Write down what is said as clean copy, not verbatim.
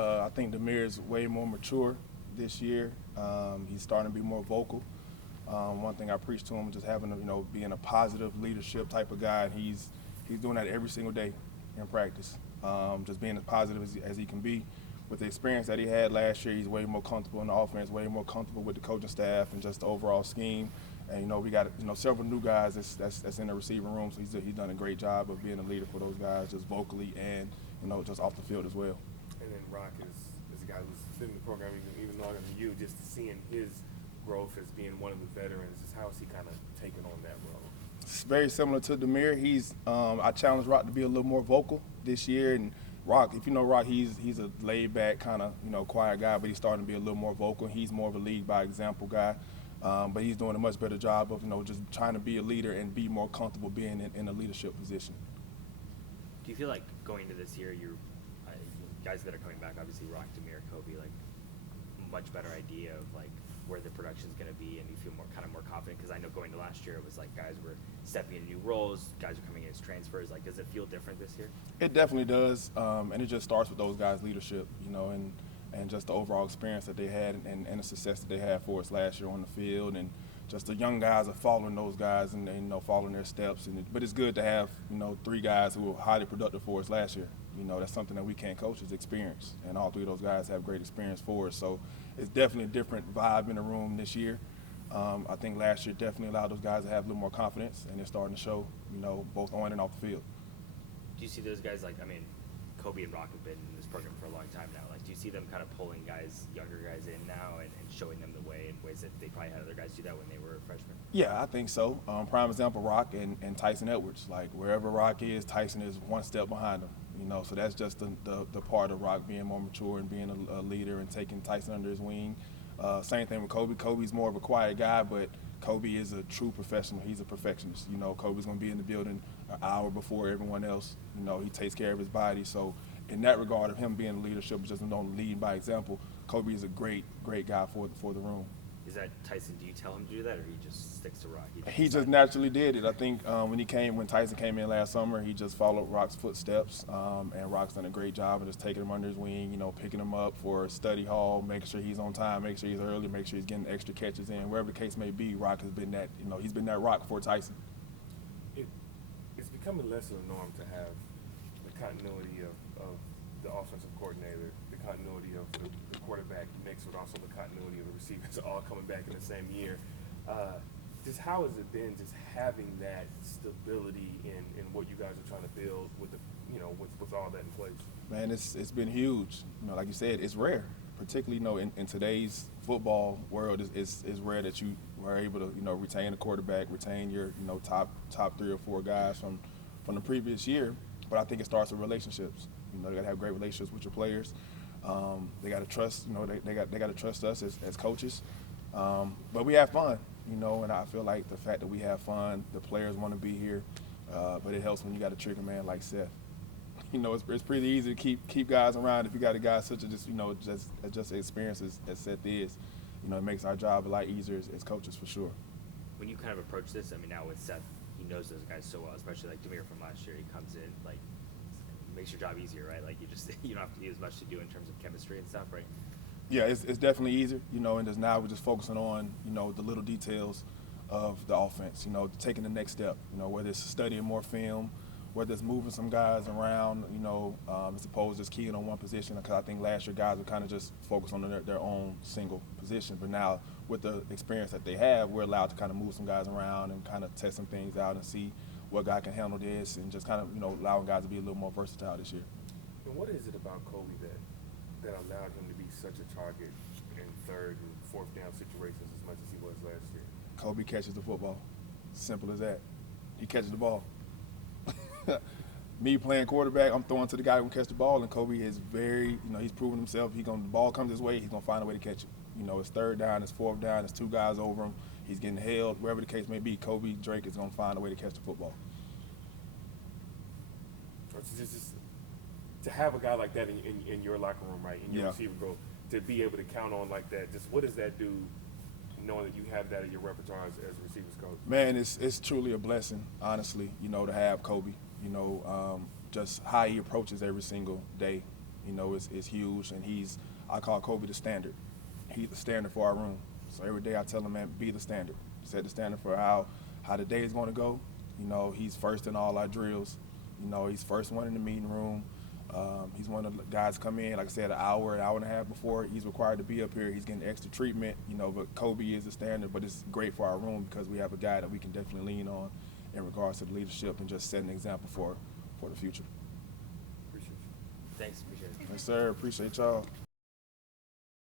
I think Demir is way more mature this year. He's starting to be more vocal. One thing I preach to him, just having, being a positive leadership type of guy. And he's doing that every single day in practice. Just being as positive as he can be. With the experience that he had last year, he's way more comfortable in the offense, way more comfortable with the coaching staff and just the overall scheme. And we got several new guys that's in the receiving room. So he's done a great job of being a leader for those guys, just vocally and just off the field as well. And then Rock is a guy who's been in the program even longer than you. Just seeing his growth as being one of the veterans, just how is he kind of taking on that role? It's very similar to Demir. I challenged Rock to be a little more vocal this year. And Rock, if you know Rock, he's a laid-back kind of quiet guy, but he's starting to be a little more vocal. He's more of a lead by example guy, but he's doing a much better job of just trying to be a leader and be more comfortable being in a leadership position. Do you feel like going into this year, guys that are coming back, obviously Rock, Demir, Kobe, like much better idea of like where the production's going to be, and you feel more confident? Because I know going to last year it was like guys were stepping into new roles, guys are coming in as transfers. Like, does it feel different this year? It definitely does, and it just starts with those guys' leadership, and just the overall experience that they had and the success that they had for us last year on the field, and just the young guys are following those guys and following their steps. But it's good to have 3 guys who were highly productive for us last year. That's something that we can't coach is experience, and all 3 of those guys have great experience for us. So it's definitely a different vibe in the room this year. I think last year definitely allowed those guys to have a little more confidence, and it's starting to show, both on and off the field. Do you see those guys, like, I mean, Kobe and Rock have been in this program for a long time now. Like, do you see them kind of pulling younger guys in now and showing them the way in ways that they probably had other guys do that when they were freshmen? Yeah, I think so. Prime example, Rock and Tyson Edwards. Like, wherever Rock is, Tyson is one step behind him. So that's just the part of Rock being more mature and being a leader and taking Tyson under his wing. Same thing with Kobe. Kobe's more of a quiet guy, but Kobe is a true professional. He's a perfectionist. Kobe's going to be in the building an hour before everyone else. He takes care of his body. So in that regard of him being leadership, just leading by example, Kobe is a great guy for the room. Is that Tyson? Do you tell him to do that, or he just sticks to Rock? He just naturally did it. I think when Tyson came in last summer, he just followed Rock's footsteps, and Rock's done a great job of just taking him under his wing, picking him up for study hall, making sure he's on time, making sure he's early, making sure he's getting extra catches in. Wherever the case may be, Rock has been that, he's been that Rock for Tyson. It's becoming less of a norm to have the continuity of the offensive coordinator, the continuity of the quarterback mixed with also the continuity of the receivers all coming back in the same year. Just how has it been just having that stability in what you guys are trying to build with with all that in place? Man, it's been huge. Like you said, it's rare, particularly in today's football world. It's rare that you were able to retain a quarterback, retain your top 3 or 4 guys from the previous year. But I think it starts with relationships. They got to have great relationships with your players. They got to trust. They got to trust us as coaches. But we have fun. And I feel like the fact that we have fun, the players want to be here. But it helps when you got a trigger man like Seth. It's pretty easy to keep guys around if you got a guy such as just experience as Seth is. It makes our job a lot easier as coaches for sure. When you kind of approach this, I mean, now with Seth, he knows those guys so well, especially like Demir from last year. He comes in, like, makes your job easier, right? Like, you don't have to do as much to do in terms of chemistry and stuff, right? Yeah, it's definitely easier, and just now we're just focusing on, the little details of the offense, taking the next step, whether it's studying more film, whether it's moving some guys around, as opposed to just keying on one position, because I think last year guys were kind of just focused on their own single position. But now with the experience that they have, we're allowed to kind of move some guys around and kind of test some things out and see what guy can handle this, and just kind of, allowing guys to be a little more versatile this year. And what is it about Kobe that allowed him to be such a target in 3rd and 4th down situations as much as he was last year? Kobe catches the football. Simple as that. He catches the ball. Me playing quarterback, I'm throwing to the guy who can catch the ball, and Kobe is very, he's proven himself. The ball comes his way, he's going to find a way to catch it. It's 3rd down, it's 4th down, it's 2 guys over him. He's getting held, wherever the case may be. Kobe Drake is going to find a way to catch the football. Just to have a guy like that in your locker room, right, in your receiver group, to be able to count on like that, just what does that do, knowing that you have that in your repertoire as a receivers coach? Man, it's truly a blessing, honestly, to have Kobe. Just how he approaches every single day. you know, is huge. And I call Kobe the standard. He's the standard for our room. So every day I tell him, man, be the standard. Set the standard for how the day is going to go. You know, he's first in all our drills. You know, he's first one in the meeting room. He's one of the guys come in, like I said, an hour and a half before he's required to be up here. He's getting extra treatment, you know, but Kobe is the standard. But it's great for our room because we have a guy that we can definitely lean on in regards to the leadership and just set an example for the future. Appreciate you. Thanks, appreciate it. Yes, sir. Appreciate y'all.